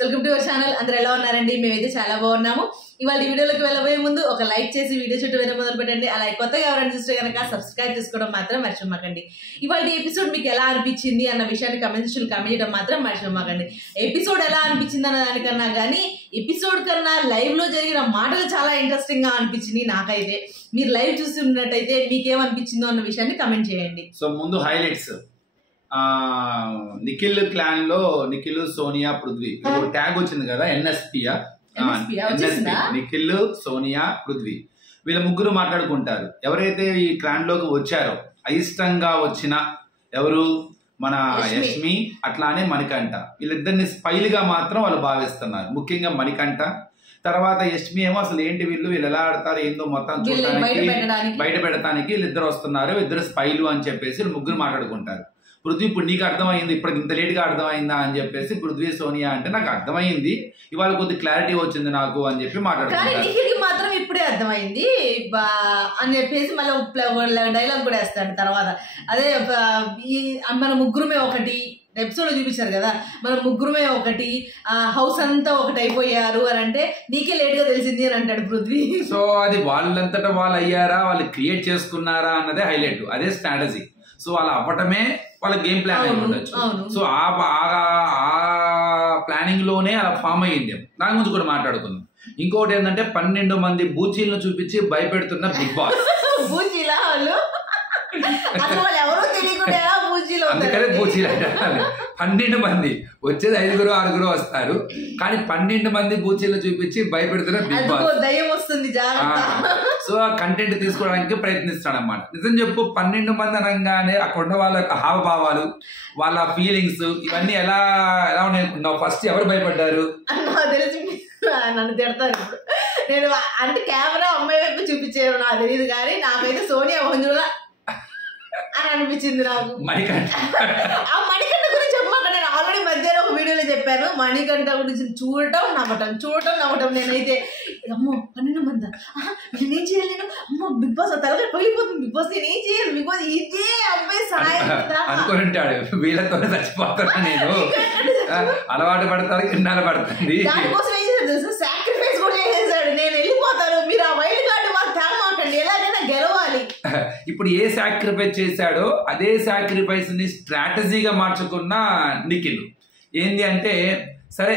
Welcome to our channel. అందరూ ఎలా ఉన్నారండి? మేమైతే చాలా బాగున్నాము. ఇవాళ వీడియోలోకి వెళ్ళబోయే ముందు ఒక లైక్ చేసి వీడియో చుట్టూ వెళ్ళే మొదలు పెట్టండి. అలాగే కొత్తగా ఎవరైనా చూస్తే కనుక సబ్స్క్రైబ్ చేసుకోవడం మాత్రం మర్చిపోమాకండి. ఇవాళ ఎపిసోడ్ మీకు ఎలా అనిపించింది అన్న విషయాన్ని కమెంట్ సెక్షన్లో కమెంట్ చేయడం మాత్రం మర్చిపోమాకండి. ఎపిసోడ్ ఎలా అనిపించింది అన్న దానికన్నా కానీ ఎపిసోడ్ కన్నా లైవ్ లో జరిగిన మాటలు చాలా ఇంట్రెస్టింగ్ గా అనిపించింది నాకైతే. మీరు లైవ్ చూసి ఉన్నట్టయితే మీకేమనిపించిందో అన్న విషయాన్ని కమెంట్ చేయండి. సో ముందు హైలైట్స్, నిఖిల్ క్లాన్ లో నిఖిల్, సోనియా, పృథ్వీ ట్యాగ్ వచ్చింది కదా, ఎన్ఎస్పియా, నిఖిల్, సోనియా, పృథ్వీ వీళ్ళ ముగ్గురు మాట్లాడుకుంటారు. ఎవరైతే ఈ క్లాన్ లోకి వచ్చారో అయిష్టంగా వచ్చిన ఎవరు, మన యష్మి అట్లానే మణికంఠ, వీళ్ళిద్దరిని స్పైల్గా మాత్రం వాళ్ళు భావిస్తున్నారు. ముఖ్యంగా మణికంఠ, తర్వాత యష్మి ఏమో అసలు ఏంటి వీళ్ళు ఎలా ఆడతారు ఏందో మొత్తం చూడడానికి బయట పెడతానికి వీళ్ళిద్దరు వస్తున్నారు, ఇద్దరు స్పైలు అని చెప్పేసి ముగ్గురు మాట్లాడుకుంటారు. పృథ్వీ ఇప్పుడు నీకు అర్థమైంది, ఇప్పుడు ఇంత లేట్గా అర్థమైందా అని చెప్పేసి పృథ్వీ, సోనియా అంటే నాకు అర్థమైంది, ఇవాళ కొద్ది క్లారిటీ వచ్చింది నాకు అని చెప్పి మాట్లాడుకుంటారు. మాత్రం ఇప్పుడే అర్థమైంది అని చెప్పేసి మళ్ళీ డైలాగ్ కూడా వేస్తాడు తర్వాత. అదే మన ముగ్గురమే ఒకటి ఎపిసోడ్ చూపించారు కదా, మన ముగ్గురమే ఒకటి, హౌస్ అంతా ఒకటి అయిపోయారు అని అంటే నీకే లేట్ గా తెలిసింది అని అంటాడు పృథ్వీ. సో అది వాళ్ళంతటా వాళ్ళు అయ్యారా, వాళ్ళు క్రియేట్ చేసుకున్నారా అన్నదే హైలైట్, అదే స్ట్రాటజీ. సో అలా అవ్వటమే వాళ్ళ గేమ్ ప్లాన్ అయి ఉండొచ్చు. సో ఆ ప్లానింగ్ లోనే అలా ఫామ్ అయ్యింది. దాని గురించి కూడా మాట్లాడుకుందాం. ఇంకోటి ఏంటంటే 12 మంది బూచీలను చూపించి భయపెడుతున్న బిగ్ బాస్. బూచీలా వాళ్ళు ఎవరో తెలియకుండా అందుకనే బూచీలు అంటారు. 12 మంది వచ్చేది 5గురు 6గురు వస్తారు, కానీ 12 మంది బూచీలను చూపించి భయపెడుతున్న బిగ్ బాస్. దయ్యం వస్తుంది. సో ఆ కంటెంట్ తీసుకోవడానికి ప్రయత్నిస్తాడు అన్నమాట. నిజం చెప్పు, 12 మంది అనగానే అక్కడ ఉన్న వాళ్ళ హావభావాలు, వాళ్ళ ఫీలింగ్స్ ఇవన్నీ ఎలా ఉన్నాయి. ఫస్ట్ ఎవరు భయపడ్డారు? తెలిసి నన్ను తిడతారు ఇప్పుడు. నేను అంటే కెమెరా అమ్మాయి వైపు చూపించారు నాకు తెలియదు, కానీ నాకైతే సోనియా మంజుల అని అనిపించింది నాకు. మణికంఠ, ఆ మణికంఠ గురించి చెప్పమాక. నేను ఆల్రెడీ మధ్యాహ్నం ఒక వీడియోలో చెప్పాను, మణికంఠ గురించి చూడటం నవ్వటం. నేనైతే అమ్మో 12 మంది నేనేం చేయాలి, నేను అమ్మో బిగ్ బాస్ తలగా పగిలిపోతుంది, బిగ్ బాస్ నేనేం చేయాలి, బిగ్ బాస్ ఇదే అబ్బాయి సాయం అనుకుని ఉంటాడు. వీళ్ళతో చచ్చిపోతాను నేను, అలవాటు పడతారు, కింద పడుతుంది. దానికోసం ఏం చేశాడు తెలుసు, సాక్రిఫైస్ కూడా చేసేసాడు. నేను వెళ్ళిపోతాను, మీరు ఆ వైల్డ్ కార్డు మాకు తేమాకండి, ఎలాగైనా గెలవాలి. ఇప్పుడు ఏ సాక్రిఫైస్ చేశాడో అదే సాక్రిఫైస్ ని స్ట్రాటజీగా మార్చుకున్న నిఖిల్. ఏంది అంటే, సరే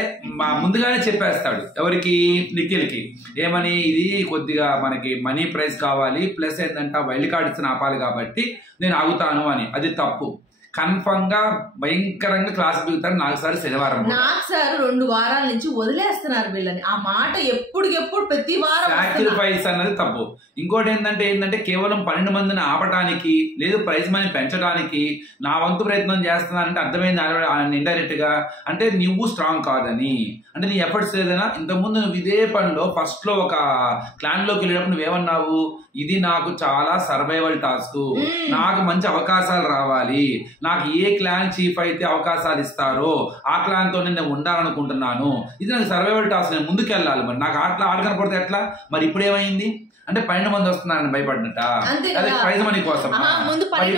ముందుగానే చెప్పేస్తాడు ఎవరికి, నిఖిల్కి, ఏమని, ఇది కొద్దిగా మనకి మనీ ప్రైజ్ కావాలి, ప్లస్ ఏంటంటే వైల్డ్ కార్డ్స్ ఆపాలి కాబట్టి నేను ఆగుతాను అని. అది తప్పు. కన్ఫర్మ్ గా భయంకరంగా క్లాస్ బిగుతారు. నాకు సార్ శనివారం 2 వారాల నుంచి వదిలేస్తున్నారు వీళ్ళని. ఆ మాట ఎప్పటికెప్పుడు ప్రతి వారం సాక్రిఫైస్ అన్నది తప్పు. ఇంకోటి ఏంటంటే కేవలం 12 మందిని ఆపడానికి లేదు ప్రైజ్ మనీ పెంచడానికి నా వంతు ప్రయత్నం చేస్తున్నానంటే అర్థమైంది ఇండైరెక్ట్ గా, అంటే నువ్వు స్ట్రాంగ్ కాదని, అంటే నీ ఎఫర్ట్స్ ఏదైనా. ఇంతకుముందు నువ్వు ఇదే పనిలో ఫస్ట్ లో ఒక క్లాన్ లోకి వెళ్ళినప్పుడు నువ్వేమన్నావు, ఇది నాకు చాలా సర్వైవల్ టాస్క్, నాకు మంచి అవకాశాలు రావాలి, నాకు ఏ క్లాన్ చీఫ్ అయితే అవకాశాలు ఇస్తారో ఆ క్లాన్ తో నేను ఉండాలనుకుంటున్నాను, ఇది నాకు సర్వైవల్ టాస్క్, నేను ముందుకు వెళ్ళాలి. మరి నాకు ఆట కనపడితే ఎట్లా? మరి ఇప్పుడు ఏమైంది అంటే 12 మంది వస్తున్నారని భయపడినట్ట, అదే ప్రైజ్ మనీ కోసం. మరి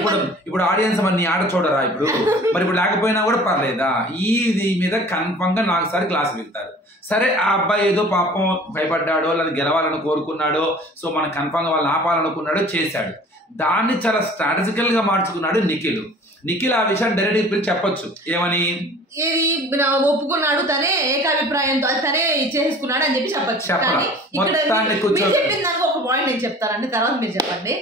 ఇప్పుడు ఆడియన్స్ మరి నీ ఆట చూడరా ఇప్పుడు? మరి ఇప్పుడు లేకపోయినా కూడా పర్లేదా? ఇది మీద కన్ఫర్మ్ గా నాకు సారి క్లాస్ వెళ్తారు. సరే, ఆ అబ్బాయి ఏదో పాపం భయపడ్డాడో లేదా గెలవాలని కోరుకున్నాడో, సో మనం కన్ఫర్మ్ గా వాళ్ళు ఆపాలనుకున్నాడో చేశాడు. దాన్ని చాలా స్ట్రాటజికల్ గా మార్చుకున్నాడు నిఖిల్. ఆ విషయాన్ని డైరెక్ట్ పిలిచి చెప్పొచ్చు, ఏమని, ఏది ఒప్పుకున్నాడు, తనే ఏకాభిప్రాయంతో తనే చేసుకున్నాడు అని చెప్పి చెప్పచ్చు. కానీ ఇక్కడ చెప్పింది దానికి ఒక పాయింట్ నేను చెప్తానండి, తర్వాత మీరు చెప్పండి.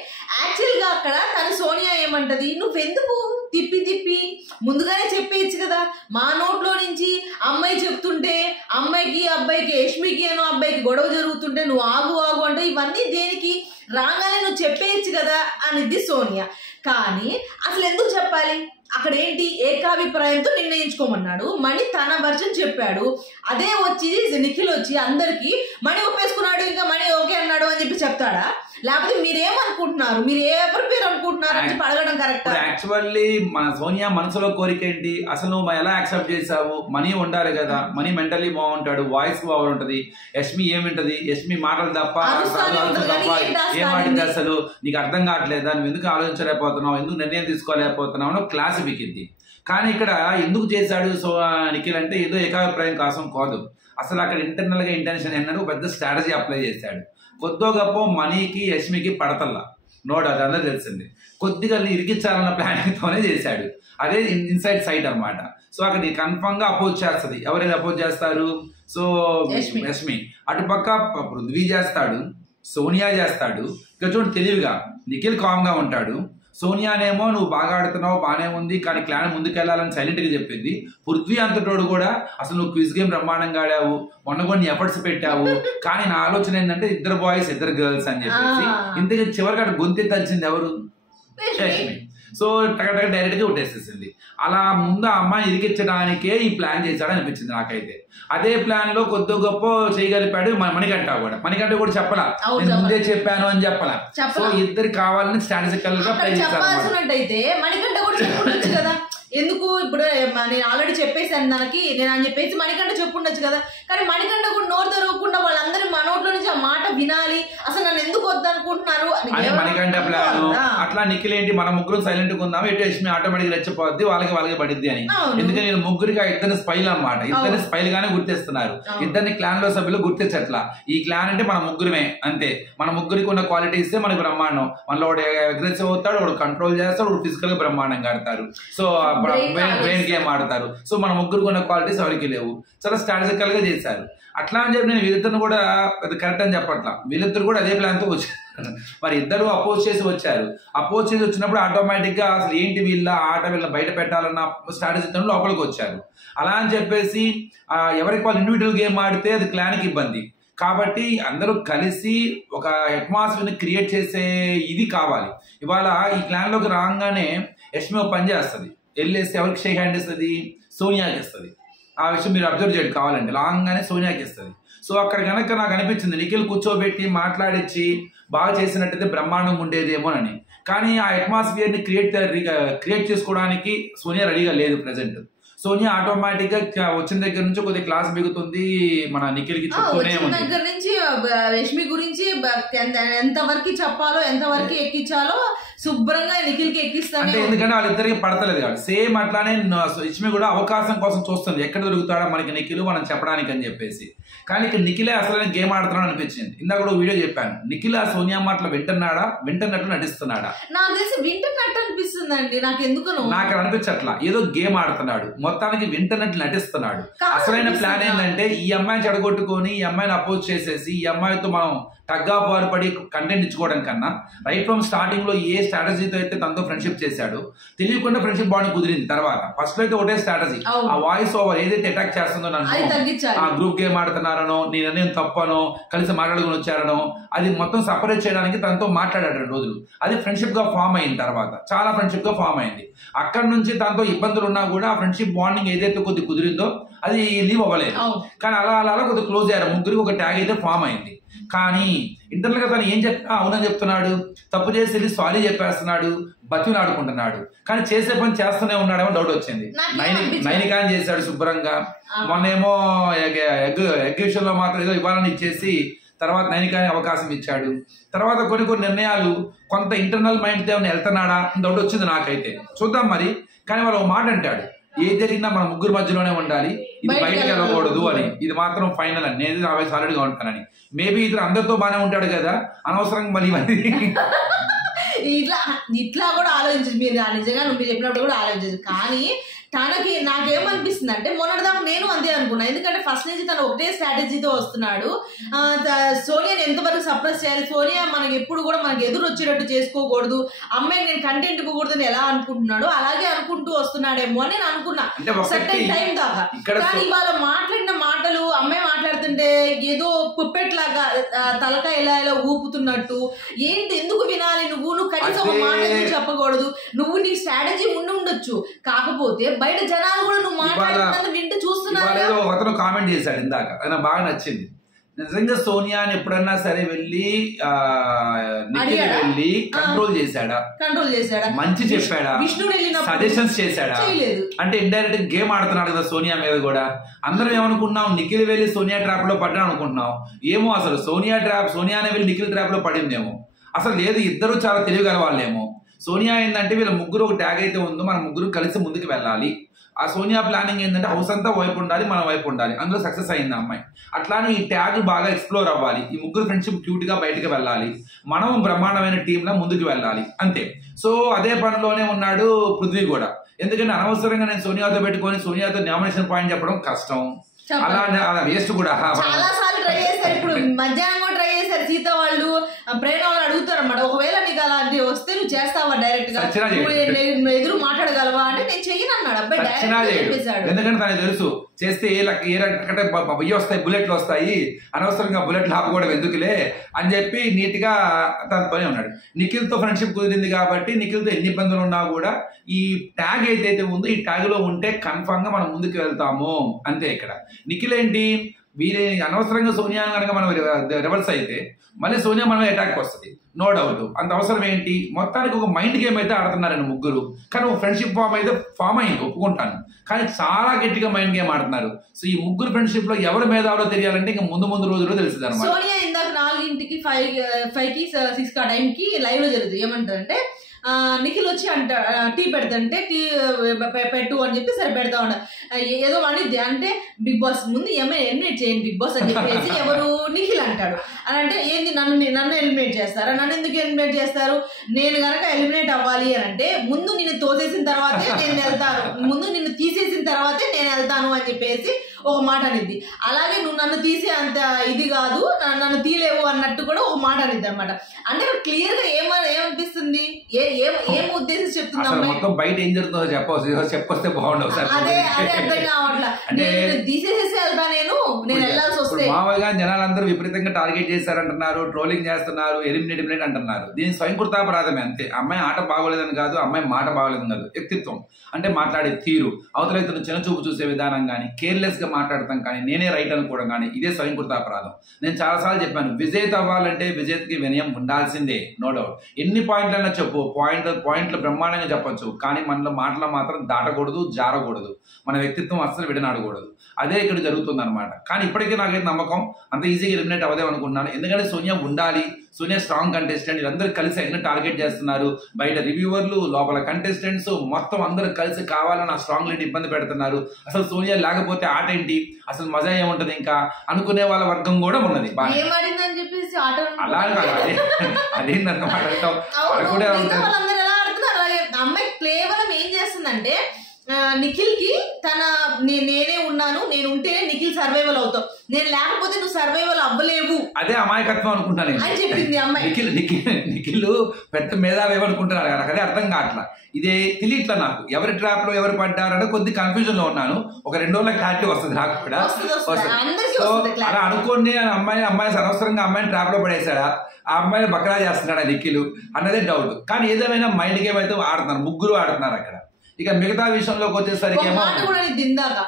యాక్చువల్ గా అక్కడ తన సోనియా ఏమంటది, నువ్వెందుకు తిప్పి ముందుగానే చెప్పేయచ్చు కదా, మా నోట్లో నుంచి అమ్మాయి చెప్తుంటే అమ్మాయికి అబ్బాయికి, యష్మికి అనో అబ్బాయికి గొడవ జరుగుతుంటే నువ్వు ఆగు అంటే ఇవన్నీ దేనికి, రాగానే నువ్వు చెప్పేయచ్చు కదా అనిద్ది సోనియా. కానీ అసలు ఎందుకు చెప్పాలి? అక్కడ ఏంటి, ఏకాభిప్రాయంతో నిర్ణయించుకోమన్నాడు. మణి తన వర్షన్ చెప్పాడు, అదే వచ్చి నిఖిల్ వచ్చి అందరికి మణి ఒప్పేసుకున్నాడు, ఇంకా మణి ఓకే అన్నాడు అని చెప్పి చెప్తాడా? లేకపోతే మీరేమనుకుంటున్నారు, మీరు ఎవరి పేరు అనుకుంటున్నారు అని అడగడం కరెక్ట్? యాక్చువల్లీ మన సోనియా మనసులో కోరిక ఏంటి, అసలు నువ్వు ఎలా యాక్సెప్ట్ చేసావు? మనీ ఉండాలి కదా, మనీ మెంటలీ బాగుంటాడు, వాయిస్ బాగుంటది, యష్మి ఏమింటది, యష్మి మాటలు తప్ప ఏం మాటింది, అసలు నీకు అర్థం కావట్లేదా, నువ్వు ఎందుకు ఆలోచించలేకపోతున్నావు, ఎందుకు నిర్ణయం తీసుకోలేకపోతున్నావు క్లాస్ బికింది. కానీ ఇక్కడ ఎందుకు చేశాడు నిఖిల్ అంటే ఏదో ఏకాభిప్రాయం కోసం కాదు, అసలు అక్కడ ఇంటర్నల్ గా ఇంటెన్షన్ ఏంటంటే పెద్ద స్ట్రాటజీ అప్లై చేశాడు. కొద్దో గొప్ప మనీకి యష్మికి పడతల్లా నోడు, అది అందరూ తెలిసింది. కొద్దిగా ఇరికించాలన్న ప్లానింగ్ తోనే చేశాడు. అదే ఇన్సైడ్ సైట్ అనమాట. సో అక్కడ కన్ఫర్మ్ గా అపోజ్ చేస్తుంది. ఎవరైనా అపోజ్ చేస్తారు? సో యష్మి. అటుపక్క పృథ్వీ చేస్తాడు, సోనియా చేస్తాడు. ఇక చూడండి తెలివిగా నిఖిల్ కామ్ గా ఉంటాడు. సోనియానేమో నువ్వు బాగా ఆడుతున్నావు, బాగానే ఉంది, కానీ క్లాన్ ముందుకెళ్లాలని సైలెంట్ గా చెప్పింది. పృథ్వీ అంతటోడు కూడా అసలు నువ్వు క్విజ్ గేమ్ బ్రహ్మాండంగా ఆడావు, మొన్న కొన్ని ఎఫర్ట్స్ పెట్టావు, కానీ నా ఆలోచన ఏంటంటే ఇద్దరు బాయ్స్ ఇద్దరు గర్ల్స్ అని చెప్పేసి ఇంతకీ చివరికి అక్కడ గొంతె తలిచింది ఎవరు? యష్మి. సో టగటగ డైరెక్ట్ గా ఉట్టేసేసింది. అలా ముందు ఆ అమ్మాయిని ఇరికించడానికే ఈ ప్లాన్ చేశాడు అనిపించింది నాకైతే. అదే ప్లాన్ లో కొద్ది గొప్ప చేయగలిపాడు మణికంఠ కూడా. మణికంఠ కూడా చెప్పలా, నేను ముందే చెప్పాను అని చెప్పలా. సో ఇద్దరు కావాలని స్ట్రాటజికల్ గా ప్లే చేశారు. మణికంఠ కూడా చెప్పుండొచ్చు కదా, ఎందుకు ఇప్పుడు నేను ఆల్రెడీ చెప్పేసాను దానికి నేను అని చెప్పేసి మణికంఠ చెప్పుండొచ్చు కదా. కానీ మణికంఠ కూడా నోరు తెరవకుండా వాళ్ళందరూ మా నోట్లో నుంచి ఆ మాట వినాలి, అసలు నన్ను ఎందుకు వద్దనుకుంటున్నారు అని మణికంఠ ప్లాన్. అట్లా నిఖిల్ ఏంటి మన ముగ్గురు సైలెంట్ గా ఉందాము, ఎటు యష్మి ఆటోమేటిక్ రెచ్చిపోద్ది, వాళ్ళకి పడిద్ది అని. ఎందుకంటే నేను ముగ్గురికి ఇద్దరు స్పైల్ అనమాట, ఇద్దరిని స్పైల్ గానే గుర్తిస్తున్నారు. ఇద్దరిని క్లాన్ లో సభ్యులు గుర్తించట్లా. ఈ క్లాన్ అంటే మన ముగ్గురమే అంతే, మన ముగ్గురికి ఉన్న క్వాలిటీస్ మనకి బ్రహ్మాండం. మనలో ఒకటి అగ్రెసివ్ అవుతాడు, ఒకటి కంట్రోల్ చేస్తాడు, ఒకటి ఫిజికల్ గా బ్రహ్మాండంగా ఆడతారు. సో బ్రెయిన్ గేమ్ ఆడతారు. సో మన ముగ్గురికి ఉన్న క్వాలిటీస్ ఎవరికి లేవు. చాలా స్ట్రాటజికల్ గా చేశారు. అట్లా అని చెప్పి నేను వీళ్ళిద్దరిని కూడా అది కరెక్ట్ అని చెప్పట్లా, వీళ్ళిద్దరు కూడా అదే ప్లాన్ తో వచ్చారు. మరి ఇద్దరు అపోజ్ చేసి వచ్చారు. అపోజ్ చేసి వచ్చినప్పుడు ఆటోమేటిక్ గా అసలు ఏంటి వీళ్ళ ఆట వీళ్ళని బయట పెట్టాలన్న స్ట్రాటజీతో లోపలికి వచ్చారు. అలా అని చెప్పేసి ఎవరికి వాళ్ళు ఇండివిజువల్ గేమ్ ఆడితే అది క్లాన్ కి ఇబ్బంది. కాబట్టి అందరూ కలిసి ఒక అట్మాస్ఫియర్ ని క్రియేట్ చేసే ఇది కావాలి. ఇవాళ ఈ క్లాన్ లోకి రాగానే యష్మి ఒక పని చేస్తుంది, వెళ్ళేసి ఎవరికి షేక్ హ్యాండ్ ఇస్తుంది? సోనియాకి ఇస్తుంది. ఆ విషయం మీరు అబ్జర్వ్ చేయండి కావాలంటే. లాంగానే సోనియాకి ఇస్తుంది. సో అక్కడ కనుక నాకు అనిపించింది నిఖిల్ కూర్చోబెట్టి మాట్లాడించి బాగా చేసినట్టయితే బ్రహ్మాండంగా ఉండేదేమోనని. కానీ ఆ అట్మాస్ఫియర్ ని క్రియేట్ చేసుకోవడానికి సోనియా రెడీగా లేదు ప్రెసెంట్. సోనియా ఆటోమేటిక్ గా వచ్చిన దగ్గర నుంచి కొద్దిగా క్లాస్ బిగుతుంది మన నిఖిల్ కి చెప్తూనే ఉంది. దగ్గర నుంచి రష్మి గురించి ఎంత వరకు చెప్పాలో ఎంత వరకు ఎక్కించాలో శుభ్రంగా నిఖిల్ కి ఎక్కిస్తాను. అంటే ఎందుకంటే వాళ్ళిద్దరికి పడతలేదు కాబట్టి సేమ్ అట్లానే రష్మి కూడా అవకాశం కోసం చూస్తుంది, ఎక్కడ దొరుకుతాడా మనకి నిఖిల్ మనం చెప్పడానికి అని చెప్పేసి. కానీ ఇక్కడ నిఖిలే అసలు గేమ్ ఆడుతున్నాడు అనిపించింది. ఇందాక కూడా వీడియో చెప్పాను, నిఖిల్ ఆ సోనియా మాటలు వింటున్నట్లు నటిస్తున్నాడా? నాకు తెలిసి వింటున్నట్టు అనిపిస్తుంది అండి. నాకు ఎందుకు నాకు అనిపించట్లా, ఏదో గేమ్ ఆడుతున్నాడు, మొత్తానికి వింటున్నట్లు నటిస్తున్నాడు. అసలైన ప్లాన్ ఏంటంటే ఈ అమ్మాయిని చెడగొట్టుకొని ఈ అమ్మాయిని అపోజ్ చేసేసి ఈ అమ్మాయితో మనం టగ్గా పడి కంటెంట్ ఇచ్చుకోవడం కన్నా రైట్ ఫ్రమ్ స్టార్టింగ్ లో ఏ స్ట్రాటజీతో అయితే తనతో ఫ్రెండ్షిప్ చేశాడు తెలియకుండా ఫ్రెండ్షిప్ బాండ్ కుదిరింది. తర్వాత ఫస్ట్ లో అయితే ఒకటే స్ట్రాటజీ, ఆ వాయిస్ ఓవర్ ఏదైతే అటాక్ చేస్తుందో నన్ను ఆ గ్రూప్ గేమ్ ఆడుతున్నారనో నేను నిర్ణయం తప్పనో కలిసి మాట్లాడుకుని వచ్చారనో అది మొత్తం సపరేట్ చేయడానికి తనతో మాట్లాడాడు 2 రోజులు. అది ఫ్రెండ్షిప్ గా ఫామ్ అయిన తర్వాత చాలా ఫ్రెండ్షిప్ గా ఫామ్ అయింది. అక్కడ నుంచి తనతో ఇబ్బందులు ఉన్నా కూడా ఆ ఫ్రెండ్షిప్ బాండింగ్ ఏదైతే కొద్ది కుదిరిందో అది లీవ్ అవ్వలేదు. కానీ అలా కొద్దిగా క్లోజ్ అయ్యారు ముగ్గురికి, ఒక ట్యాగ్ అయితే ఫామ్ అయింది. కానీ ఇంటర్నల్ గా తను ఏం చెప్పినా అవునని చెప్తున్నాడు, తప్పు చేసి సారీ చెప్పేస్తున్నాడు, బతిని ఆడుకుంటున్నాడు. కానీ చేసే పని చేస్తూనే ఉన్నాడేమో డౌట్ వచ్చింది. నైనికాని చేశాడు శుభ్రంగా. మొన్నేమో ఎగ్ విషయంలో మాత్రం ఏదో ఇవ్వాలని ఇచ్చేసి తర్వాత నైనికాని అవకాశం ఇచ్చాడు. తర్వాత కొన్ని నిర్ణయాలు కొంత ఇంటర్నల్ మైండ్ తో వెళ్తున్నాడా డౌట్ వచ్చింది నాకైతే. చూద్దాం మరి. కానీ వాళ్ళు ఒక మాట అంటాడు, ఏది జరిగినా మన ముగ్గురు మధ్యలోనే ఉండాలి, ఇది బయటకు వెళ్ళకూడదు అని. ఇది మాత్రం ఫైనల్ అని నేను నా సాలిడ్గా ఉంటానని. మేబీ ఇతను అందరితో బాగానే ఉంటాడు కదా, అనవసరంగా మళ్ళీ ఇట్లా కూడా ఆలోచించదు. మీరు నిజంగా నువ్వు చెప్పినప్పుడు కూడా ఆలోచించదు. కానీ తనకి నాకేమనిపిస్తుంది అంటే మొన్నటిదాకా నేను అంతే అనుకున్నా. ఎందుకంటే ఫస్ట్ నుంచి తను ఒకటే స్ట్రాటజీతో వస్తున్నాడు. సోనియాని ఎంతవరకు సప్రెస్ చేయాలి, సోనియా మనకి ఎప్పుడు కూడా మనకి ఎదురు వచ్చేటట్టు చేసుకోకూడదు, అమ్మాయి నేను కంటెంట్ ఇవ్వకూడదు ఎలా అనుకుంటున్నాడు అలాగే అనుకుంటూ వస్తున్నాడేమో అని నేను అనుకున్నా సర్టెన్ టైం దాకా. కానీ ఇవాళ మాట్లాడిన మాటలు అమ్మాయి మాట్లాడుతుంటే ఏదో పుప్పెట్ లాగా తలకాయ ఎలా ఊపుతున్నట్టు. ఏంటి ఎందుకు వినాలి నువ్వు కనీసం ఒక మాట చెప్పకూడదు. నువ్వు నీ స్ట్రాటజీ ఉండొచ్చు, కాకపోతే బయట జనాలు కూడా నువ్వు మాట్లాడుతున్నా వింటూ చూస్తున్నారు. అతను కామెంట్ చేశాడు ఇందాక, ఆయన బాగా నచ్చింది. నిజంగా సోనియాని ఎప్పుడన్నా సరే వెళ్ళి కంట్రోల్ చేశాడా, మంచి చెప్పాడా, సజెషన్స్ చేశాడా? అంటే ఇండైరెక్ట్ గేమ్ ఆడుతున్నాడు కదా సోనియా మీద కూడా. అందరం ఏమనుకున్నాం, నిఖిల్ వెళ్ళి సోనియా ట్రాప్ లో పడ్డా అనుకుంటున్నాం. ఏమో అసలు సోనియానే వెళ్ళి నిఖిల్ ట్రాప్ లో పడిందేమో. అసలు లేదు, ఇద్దరు చాలా తెలివిగల వాళ్ళేమో. సోనియా ఏంటంటే వీళ్ళ ముగ్గురు ఒక ట్యాగ్ అయితే ఉందో మన ముగ్గురు కలిసి ముందుకు వెళ్ళాలి. ఆ సోనియా ప్లానింగ్ ఏంటంటే హౌస్ అంతా వైపు ఉండాలి, మన వైపు ఉండాలి. అందులో సక్సెస్ అయింది అమ్మాయి. అట్లానే ఈ ట్యాగ్ బాగా ఎక్స్ప్లోర్ అవ్వాలి, ఈ ముగ్గురు ఫ్రెండ్షిప్ క్యూట్ గా బయటకు వెళ్ళాలి, మనం బ్రహ్మాండమైన టీంలో ముందుకు వెళ్ళాలి అంతే. సో అదే పనిలోనే ఉన్నాడు పృథ్వీ కూడా. ఎందుకంటే అనవసరంగా నేను సోనియాతో పెట్టుకొని సోనియాతో నామినేషన్ పాయింట్ చెప్పడం కష్టం, అలా వేస్ట్ కూడా. చాలా సార్లు ట్రై చేశారు, ఇప్పుడు మధ్యాహ్నం కూడా ట్రై చేశారు. సీత వాళ్ళు ప్రేరణ వాళ్ళు అడుగుతారు అన్నమాట, ఒకవేళ నీకు అలాంటి వస్తే నువ్వు చేస్తావా డైరెక్ట్ గా, ఎదురు మాట్లాడగలవా అంటే నేను చెయ్యను అన్నాడు అబ్బాయి. ఎందుకంటే తనకు తెలుసు చేస్తే ఏ రకంటే బొయ్యి వస్తాయి, బుల్లెట్లు వస్తాయి, అనవసరంగా బుల్లెట్లు ఆపుకోవడం ఎందుకులే అని చెప్పి నీట్ గా తన పని ఉన్నాడు. నిఖిల్ తో ఫ్రెండ్షిప్ కుదిరింది కాబట్టి నిఖిల్ తో ఎన్ని ఇబ్బందులు ఉన్నా కూడా ఈ ట్యాగ్ ఏదైతే ఉందో ఈ ట్యాగ్ లో ఉంటే కన్ఫర్మ్ గా మనం ముందుకు వెళ్తాము అంతే. ఇక్కడ నిఖిల్ ఏంటి, వీరే అనవసరంగా సోనియా కనుక మనం రివర్స్ అయితే మళ్ళీ సోనియా మనం అటాక్ వస్తుంది, నో డౌట్. అంత అవసరం ఏంటి, మొత్తానికి ఒక మైండ్ గేమ్ అయితే ఆడుతున్నారండి ముగ్గురు. కానీ ఒక ఫ్రెండ్షిప్ ఫామ్ అయింది ఒప్పుకుంటాను, కానీ చాలా గట్టిగా మైండ్ గేమ్ ఆడుతున్నారు. సో ఈ ముగ్గురు ఫ్రెండ్షిప్ లో ఎవరు మేధావులో తెలియాలంటే ఇంకా ముందు రోజుల్లో తెలుస్తుంది అనమాట. సోనియా ఇందాక 4కి 5కి 6 ఆ టైంకి లైవ్ లో జరుగుతుంది. ఏమంటారంటే నిఖిల్ వచ్చి అంట టీ పెడతాంటే టీ పెట్టు అని చెప్పి సరే పెడతా ఉండ ఏదో అనిద్ది అంటే బిగ్ బాస్ ముందు ఎలిమినేట్ చేయండి బిగ్ బాస్ అని చెప్పేసి ఎవరు నిఖిల్ అంటాడు. అని అంటే ఏంది నన్ను ఎలిమినేట్ చేస్తారా, నన్ను ఎందుకు ఎలిమినేట్ చేస్తారు, నేను కనుక ఎలిమినేట్ అవ్వాలి అని అంటే ముందు నిన్ను తోసేసిన తర్వాతే నేను వెళ్తాను, ముందు నిన్ను తీసేసిన తర్వాతే నేను వెళ్తాను అని చెప్పేసి ఒక మాట అనిద్ది. అలాగే నువ్వు నన్ను తీసే అంత ఇది కాదు, నన్ను తీలేవు అన్నట్టు కూడా ఒక మాట అనిద్ది అనమాట. అంటే క్లియర్ గా ఏమనిపిస్తుంది, ఏం ఉద్దేశించి చెప్తున్నా మొత్తం బయట ఏం జరుగుతుందో చెప్పొస్తే బాగుండవు. అదే అర్థం కావట్లా, నేను తీసేసేసి వెళ్తా, నేను వెళ్ళాల్సి వస్తే. మామూలుగా జనాలందరూ విపరీతంగా టార్గెట్ చేశారంటున్నారు, ట్రోలింగ్ చేస్తున్నారు, ఎలిమినేట్ అంటున్నారు. దీని స్వయంకృతాపరాధమే అంతే. అమ్మాయి ఆట బాగోలేదని కాదు, అమ్మాయి మాట బాగోలేదని కాదు, వ్యక్తిత్వం అంటే మాట్లాడే తీరు, అవతల చిన్న చూపు చూసే విధానం కానీ, కేర్లెస్ గా మాట్లాడతాం కానీ, నేనే రైట్ అనుకోవడం కానీ, ఇదే స్వయంకృతాపరాధం. నేను చాలాసార్లు చెప్పాను, విజేత అవ్వాలంటే విజేతకి వినయం ఉండాల్సిందే, నో డౌట్. ఎన్ని పాయింట్లైనా చెప్పు, పాయింట్లు బ్రహ్మాండంగా చెప్పొచ్చు, కానీ మనలో మాటలు మాత్రం దాటకూడదు, జారకూడదు, మన వ్యక్తిత్వం అస్సలు విడనాడకూడదు. అదే ఇక్కడ జరుగుతుంది అనమాట. కానీ ఇప్పటికీ నాకైతే నమ్మకం అంత ఈజీగా ఎలిమినేట్ అవ్వదే అనుకున్నాను. ఎందుకంటే సోనియా ఉండాలి, సోనియా స్ట్రాంగ్ కంటెస్టెంట్, వీళ్ళందరూ కలిసి ఎన్నో టార్గెట్ చేస్తున్నారు. బయట రివ్యూవర్లు, లోపల కంటెస్టెంట్స్ మొత్తం అందరూ కలిసి కావాలని ఆ స్ట్రాంగ్ లీడ్ ఇబ్బంది పెడుతున్నారు. అసలు సోనియా లేకపోతే ఆట ఏంటి, అసలు మజా ఏముంటది ఇంకా అనుకునే వాళ్ళ వర్గం కూడా ఉన్నది. అలాగే అదేందన్నమాట కూడా అమ్మాయి కేవలం ఏం చేస్తుందంటే నిఖిల్ కి నేనే ఉన్నాను, నేను ఉంటే నిఖిల్ సర్వైవల్ అవుతావు, నేను లేకపోతే నువ్వు సర్వైవల్ అవ్వలేవు, అదే అమాయకత్వం అనుకుంటాను అని చెప్పింది అమ్మాయి. నిఖిల్ పెద్ద మేధావి అనుకుంటున్నారు కదా, అదే అర్థం కావట్లా. ఇదే తెలియట్లా నాకు, ఎవరి ట్రాప్ లో ఎవరు పడ్డారంటే కొద్ది కన్ఫ్యూజన్ లో ఉన్నాను. ఒక 2 రోజుల క్లారిటీ వస్తుంది నాకు కూడా. అలా అనుకోండి అమ్మాయి అనవసరంగా అమ్మాయిని ట్రాప్ లో పడేశాడా, ఆ అమ్మాయిని బకరా చేస్తున్నాడా నిఖిల్ అన్నదే డౌట్. కానీ ఏదేమైనా మైండ్ గేమ్ అయితే ఆడుతున్నారు, ముగ్గురు ఆడుతున్నారు అక్కడ. ఇక మిగతా విషయంలోకి వచ్చేసరికి ఇందాక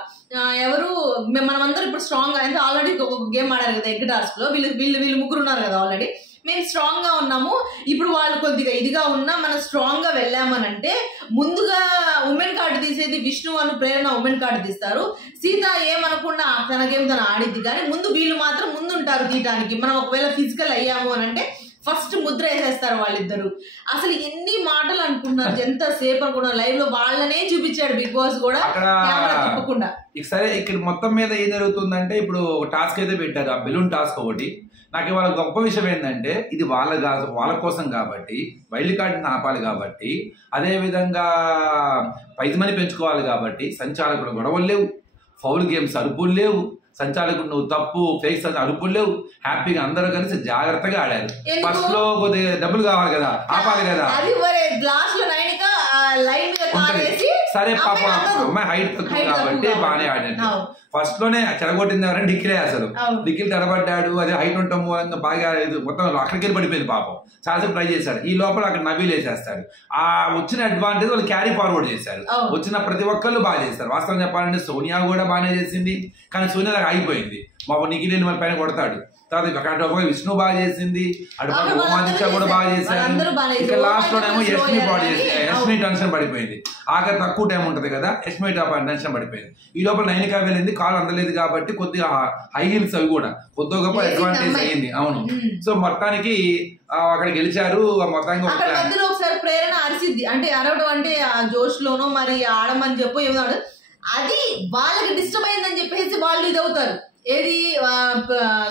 ఎవరు మనమందరూ ఇప్పుడు స్ట్రాంగ్ అంటే ఆల్రెడీ ఒక గేమ్ ఆడారు కదా ఎగ్ టాస్క్ లో, వీళ్ళు ముగ్గురు ఉన్నారు కదా ఆల్రెడీ, మేము స్ట్రాంగ్ గా ఉన్నాము. ఇప్పుడు వాళ్ళు కొద్దిగా ఇదిగా ఉన్నా మనం స్ట్రాంగ్ గా వెళ్ళామనంటే ముందుగా ఉమెన్ కార్డు తీసేది విష్ణు అని ప్రేరణ ఉమెన్ కార్డు తీస్తారు. సీత ఏమనకుండా తన గేమ్ తను ఆడిద్ది, కానీ ముందు వీళ్ళు మాత్రం ముందుంటారు తీయటానికి. మనం ఒకవేళ ఫిజికల్ అయ్యాము అని అంటే ఫస్ట్ ముద్ర వేసేస్తారు వాళ్ళిద్దరు. అసలు ఎన్ని మాటలు అనుకున్నారు, ఎంత సేపు అనుకున్నారు. లైవ్ లో వాళ్ళనే చూపించాడు బిగ్ బాస్ కూడా తప్పకుండా. సరే ఇక్కడ మొత్తం మీద ఏం జరుగుతుందంటే ఇప్పుడు ఒక టాస్క్ అయితే పెట్టారు, ఆ బెలూన్ టాస్క్ ఒకటి. నాకు ఇవాళ గొప్ప విషయం ఏంటంటే ఇది వాళ్ళ కోసం కాబట్టి, వైల్డ్ కార్డుని ఆపాలి కాబట్టి, అదేవిధంగా 5 మంది పెంచుకోవాలి కాబట్టి సంచాలకులు గొడవలు లేవు, ఫౌల్ గేమ్స్ అరుపులు లేవు, సంచాలకుడు నువ్వు తప్పు ఫేక్ అరుపులు లేవు, హ్యాపీగా అందరూ కలిసి జాగ్రత్తగా ఆడారు. ఫస్ట్ లో కొద్దిగా డబ్బులు కావాలి కదా, ఆపాలి కదా. సరే పాప అమ్మాయి హైట్ తక్కువ కాబట్టి బాగానే ఆడాడు. ఫస్ట్ లోనే చెడగొట్టింది ఎవరంటే నిఖిలే. అసలు నిఖిల్ తడబడ్డాడు, అదే హైట్ ఉండటం మూలంగా బాగా మొత్తం అక్కడికి పడిపోయింది పాపం. చాలాసేపు ట్రై చేశాడు, ఈ లోపల అక్కడ నవీల్ వేసేస్తాడు. ఆ వచ్చిన అడ్వాంటేజ్ వాళ్ళు క్యారీ ఫార్వర్డ్ చేశారు, వచ్చిన ప్రతి ఒక్కళ్ళు బాగా చేస్తారు. వాస్తవం చెప్పాలంటే సోనియా కూడా బాగానే చేసింది, కానీ సోనియా ఆగిపోయింది. మా నిఖిల్ మన పైన కొడతాడు, తర్వాత అక్కడ విష్ణు బాగా చేసింది, అటు రోమాంచ కూడా బాగా చేశారు. ఇక లాస్ట్ లోనేమో యష్మి బాడీ చేసింది, యష్మి టెన్షన్ పడిపోయింది. ఆఖరి తక్కువ టైం ఉంటది కదా, యష్మి టెన్షన్ పడిపోయింది. ఈ లోపల నైనిక వెళ్ళింది, కాలు అందలేదు కాబట్టి కొద్దిగా హై హీల్స్ అవి కూడా కొద్దిగా గొప్ప అడ్వాంటేజ్ అయ్యింది. అవును, సో మొత్తానికి అక్కడ గెలిచారు. మొత్తానికి మధ్యలో ఒకసారి ప్రేరణ అరిసిద్ది, అంటే అరవడం అంటే ఆ జోష్ లోనో మరి ఆడమని చెప్పు ఏమన్నాడు, అది వాళ్ళకి డిస్టర్బ్ అయిందని చెప్పేసి వాళ్ళు ఇది అవుతారు. ఏది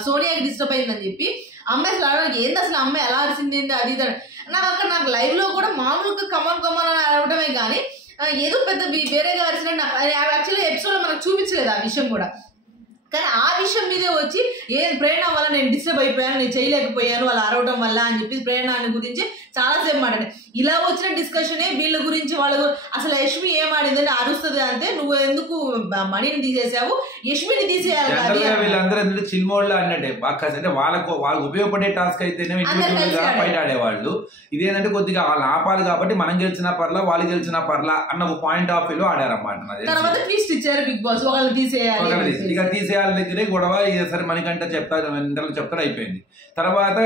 సోనియాకి డిస్టర్బ్ అయిందని చెప్పి అమ్మాయి అసలు ఏంది అసలు అమ్మాయి ఎలా అరిసింది అది నాకు అక్కడ నాకు లైవ్ లో కూడా మామూలుగా కమన్ అని అరవడమే కానీ ఏదో పెద్ద వేరేగా అరిసినట్టు నాకు యాక్చువల్లీ ఎపిసోడ్ లో మనకు చూపించలేదు ఆ విషయం కూడా. కానీ ఆ విషయం మీదే వచ్చి ప్రేరణ వల్ల నేను డిస్టర్బ్ అయిపోయాను, నేను చేయలేకపోయాను వాళ్ళు అరవడం వల్ల అని చెప్పి ప్రేరణ గురించి చాలాసేపు మాట్లాడాను. ఇలా వచ్చిన డిస్కషనే వీళ్ళ గురించి వాళ్ళ అసలు యష్మి ఏం ఆడిందని అరుస్తుంది అంటే నువ్వు ఎందుకు మణిని తీసేసావు, యష్మిని తీసేయాలి. వీళ్ళందరూ చిల్మోళ్ళు అన్నట్టే అంటే వాళ్ళకు ఉపయోగపడే టాస్క్ అయితేనే బయట ఆడేవాళ్ళు. ఇదేంటంటే కొద్దిగా వాళ్ళు ఆపాలి కాబట్టి మనం గెలిచినా పర్లా వాళ్ళు గెలిచినా పర్లా అన్న ఒక పాయింట్ ఆఫ్ వ్యూలో ఆడారన్నమాట. తర్వాత ట్విస్ట్ ఇచ్చారు బిగ్ బాస్, ఒకళ్ళు తీసేయాలి, ఇక తీసేయాలి దగ్గరే గొడవ. సరే మనకంటే చెప్తాడు అయిపోయింది. తర్వాత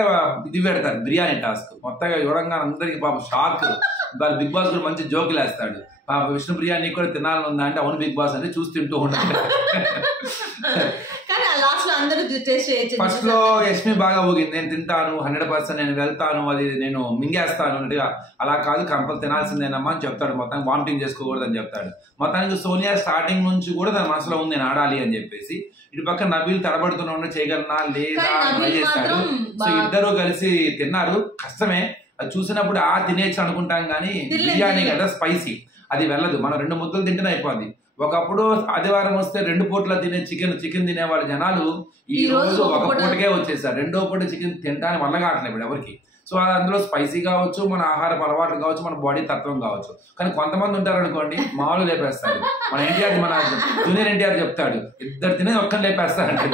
ఇది పెడతారు బిర్యానీ టాస్క్. మొత్తగా చూడంగా అందరికి పాపం షాక్. బిగ్ బాస్ కూడా మంచి జోకులు వేస్తాడు. పాప విష్ణు బిర్యానీ కూడా తినాలని ఉందా అంటే అవును బిగ్ బాస్ అంటే చూసి తింటూ ఉంటాడు. ఫస్ట్ లో యష్మి బాగా ఊగింది, నేను తింటాను 100%, నేను వెళ్తాను, అది నేను మింగేస్తాను అన్నట్టుగా. అలా కాదు కంపల్ తినాల్సిందేనమ్మా అని చెప్తాడు. మొత్తం వామిటింగ్ చేసుకోకూడదు అని చెప్తాడు. మొత్తానికి సోనియా స్టార్టింగ్ నుంచి కూడా తన మనసులో ఉంది నేను ఆడాలి అని చెప్పేసి. ఇటు పక్క నబీల్ తడబడుతున్నా చేయగలనా లేదా ట్రై చేస్తాడు. సో ఇద్దరు కలిసి తిన్నారు. కష్టమే అది చూసినప్పుడు తినేచ్చు అనుకుంటాం కానీ బిర్యానీ కదా స్పైసీ, అది వెళ్ళదు. మనం 2 ముద్దలు తింటేనే అయిపోద్ది. ఒకప్పుడు ఆదివారం వస్తే 2 పూట్ల తినే చికెన్ తినేవాళ్ళ జనాలు ఈ రోజు ఒక పూటకే వచ్చేసారు. 2వ పూట చికెన్ తినడానికి వల్ల కావట్లేదు ఇప్పుడు ఎవరికి. సో అందులో స్పైసీ కావచ్చు, మన ఆహారపు అలవాట్లు కావచ్చు, మన బాడీ తత్వం కావచ్చు. కానీ కొంతమంది ఉంటారు అనుకోండి మామూలు లేపేస్తారు. మన జూనియర్ ఎన్టీఆర్ చెప్తాడు, 2 తినేది ఒక్కని లేపేస్తారంటే.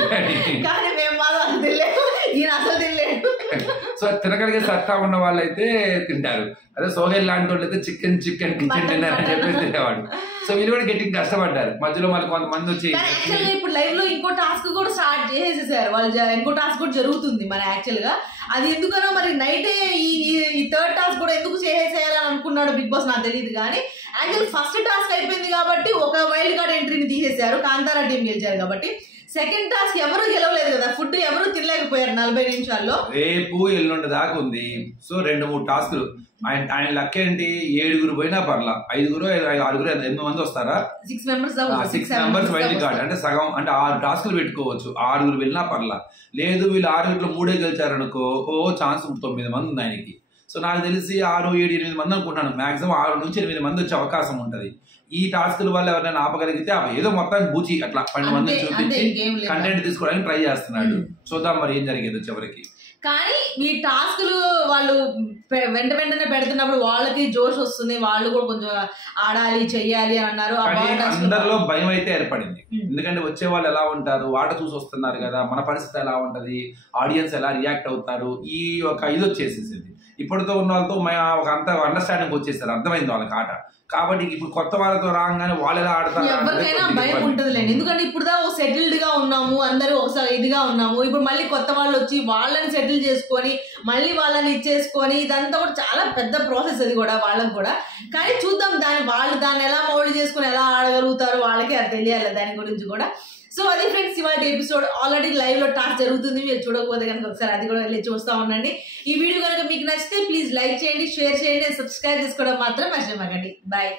సో తినగలిగే సత్తా ఉన్న వాళ్ళైతే తింటారు. అదే సోహెల్ లాంటి వాళ్ళు అయితే చికెన్ కిచెన్ డిన్నర్ అని చెప్పేసి తినేవాడు. సో వీళ్ళు కూడా గట్టిగా కష్టపడ్డారు. మధ్యలో మళ్ళీ కొంతమంది వచ్చి ఇప్పుడు లైవ్ లో ఇంకో టాస్క్ కూడా స్టార్ట్ చేసేసారు వాళ్ళు. ఇంకో టాస్క్ కూడా జరుగుతుంది మరి యాక్చువల్ గా. అది ఎందుకనో మరి నైటే ఈ థర్డ్ టాస్క్ కూడా ఎందుకు చేసేయాలని అనుకున్నాడు బిగ్ బాస్ నాకు తెలియదు. కానీ యాక్చువల్ ఫస్ట్ టాస్క్ అయిపోయింది కాబట్టి ఒక వైల్డ్ కార్డ్ ఎంట్రీని తీసేశారు, కాంతారా టీం గెలిచారు కాబట్టి. సెకండ్ టాస్క్ ఎవరు గెలవలేదు కదా, ఫుడ్ ఎవరు తినలేకపోయారు 40 నిమిషాల్లో. రేపు ఎల్లుండి దాకా ఉంది. సో 2-3 టాస్కులు. ఆయన లెక్క ఏంటి, 7 పోయినా పర్లా, 5 6 8 మంది వస్తారా, 6 మెంబర్స్ వైల్డ్ కార్డ్ అంటే సగం అంటే 6 టాస్కులు పెట్టుకోవచ్చు. 6 వెళ్ళినా పర్లా. లేదు వీళ్ళు 6 3 గెలిచారనుకో ఛాన్స్ 9 మంది ఉంది ఆయనకి. సో నాకు తెలిసి 6, 7, 8 మంది అనుకుంటున్నాను. మాక్సిమం 6 నుంచి 8 మంది వచ్చే అవకాశం ఉంటది. ఈ టాస్కుల వల్ల ఎవరైనా ఆపగలిగితే ఏదో మొత్తానికి బూచి అట్లా 12 మంది చూపించి కంటెంట్ తీసుకోవడానికి ట్రై చేస్తున్నాడు. చూద్దాం మరి ఏం జరిగేది చివరికి. కానీ ఈ టాస్కులు వాళ్ళు వెంటనే పెడుతున్నప్పుడు వాళ్ళకి జోష్ వస్తుంది, వాళ్ళు కూడా కొంచెం ఆడాలి చెయ్యాలి అని అన్నారు. అందరిలో భయం అయితే ఏర్పడింది. ఎందుకంటే వచ్చే వాళ్ళు ఎలా ఉంటారు, ఆట చూసి వస్తున్నారు కదా, మన పరిస్థితి ఎలా ఉంటది, ఆడియన్స్ ఎలా రియాక్ట్ అవుతారు, ఈ ఒక ఇది వచ్చేసేసింది. ఇప్పటితో ఉన్న వాళ్ళతో ఒక అంత అండర్స్టాండింగ్ వచ్చేసారు, అర్థమైంది వాళ్ళకి ఆట. కాబట్టి ఇప్పుడు కొత్త వాళ్ళతో రాగానే వాళ్ళు ఎలా ఆడతారు ఎవరికైనా భయం ఉంటుందిలేండి. ఎందుకంటే ఇప్పుడు సెటిల్డ్ గా ఉన్నాము, అందరూ ఒకసారి ఇదిగా ఉన్నాము. ఇప్పుడు మళ్ళీ కొత్త వాళ్ళు వచ్చి వాళ్ళని సెటిల్ చేసుకొని మళ్ళీ వాళ్ళని ఇచ్చేసుకొని ఇదంతా కూడా చాలా పెద్ద ప్రాసెస్ అది కూడా వాళ్ళకి కూడా. కానీ చూద్దాం వాళ్ళు దాన్ని ఎలా మౌల్డ్ చేసుకొని ఎలా ఆడగలుగుతారు వాళ్ళకి అది తెలియాలి దాని గురించి కూడా. సో అది ఫ్రెండ్స్ ఇవాళ ఎపిసోడ్. ఆల్రెడీ లైవ్ లో టాస్క్ జరుగుతుంది, మీరు చూడకపోతే కనుక ఒకసారి అది కూడా వెళ్ళి చూస్తూ ఉండండి. ఈ వీడియో కనుక మీకు నచ్చితే ప్లీజ్ లైక్ చేయండి, షేర్ చేయండి, సబ్స్క్రైబ్ చేసుకోవడం మాత్రం మర్చిపోకండి. బాయ్.